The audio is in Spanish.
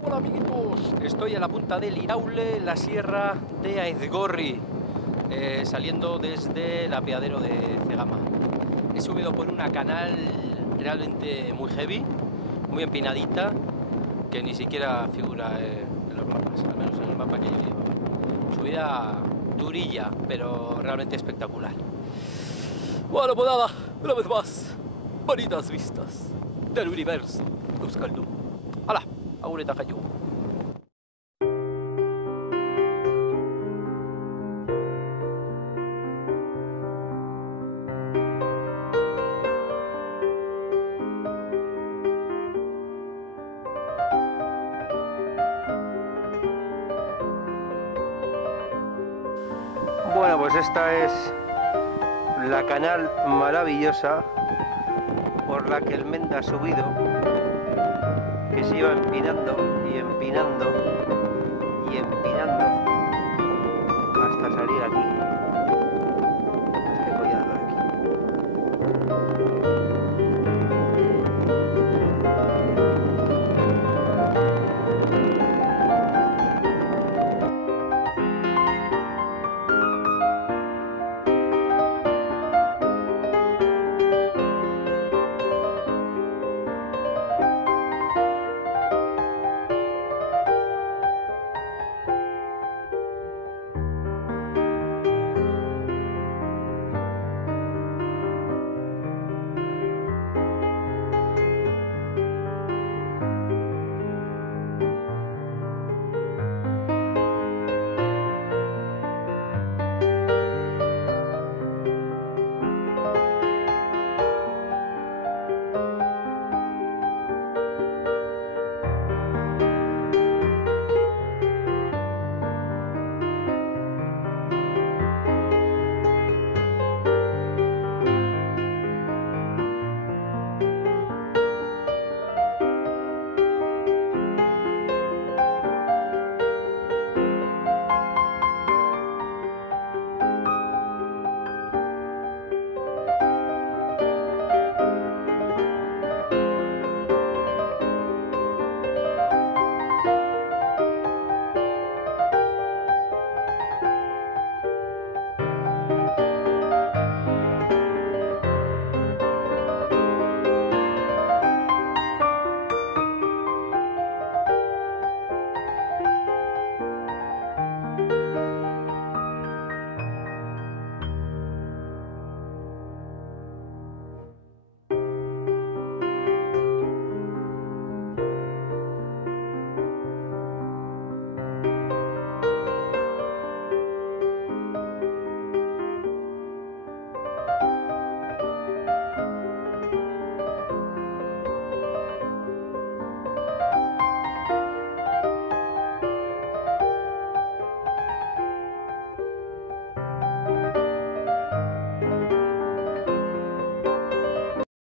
Hola amiguitos, estoy a la punta del Iraule, la sierra de Aizgorri, saliendo desde el apeadero de Cegama. He subido por una canal realmente muy heavy, muy empinadita, que ni siquiera figura en los mapas, al menos en el mapa que yo llevo. Subida durilla, pero realmente espectacular. Bueno, pues nada, una vez más, bonitas vistas del universo Euskaldun. ¡Hala! Agureta cayó. Bueno, pues esta es la canal maravillosa por la que el Menda ha subido, que se iba empinando y empinando y empinando hasta salir aquí.